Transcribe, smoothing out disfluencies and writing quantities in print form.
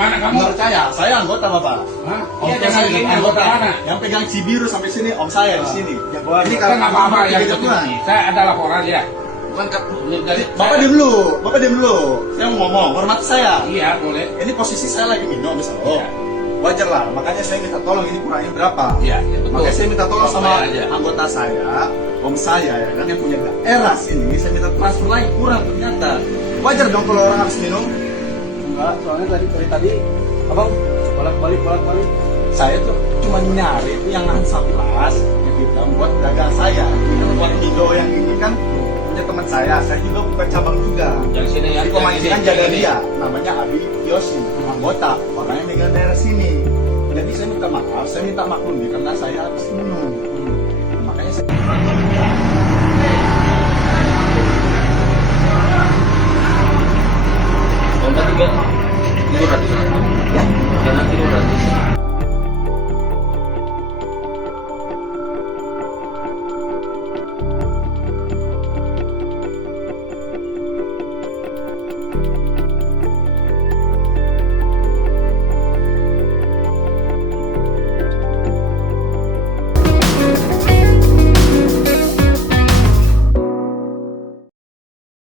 Mana kamu? Menurut saya anggota Bapak. Hah? Om Iya, jangan saya gini, anggota. anggota mana? Yang pegang Cibiru sampai sini om saya di sini. Ya, gua Ini kan apa-apa yang gitu penting. Saya ada laporan ya. Bukan dari Bapak diam dulu, Bapak diam dulu. Saya mau ngomong, hormat saya. Iya, boleh. Ini posisi saya lagi minum misalnya. Iya. Wajar lah, makanya saya minta tolong ini kurangnya berapa. Iya, ya, betul. Makanya saya minta tolong Tolong sama saya aja. anggota saya, om saya ya kan yang punya daerah sini. Saya minta transfer lagi kurang ternyata. Wajar dong kalau orang harus minum. Enggak, soalnya dari tadi abang bolak-balik. Saya tuh cuma nyari itu yang Hansaplast gitu buat dagang saya. Itu buat Indo yang ini kan punya teman saya juga buka cabang juga. Yang sini Jadi pemain ini kan jaga dia, namanya Abi Yosi, anggota, orangnya megang daerah sini. Jadi saya minta maaf, saya minta maklum nih karena saya habis minum. Makanya saya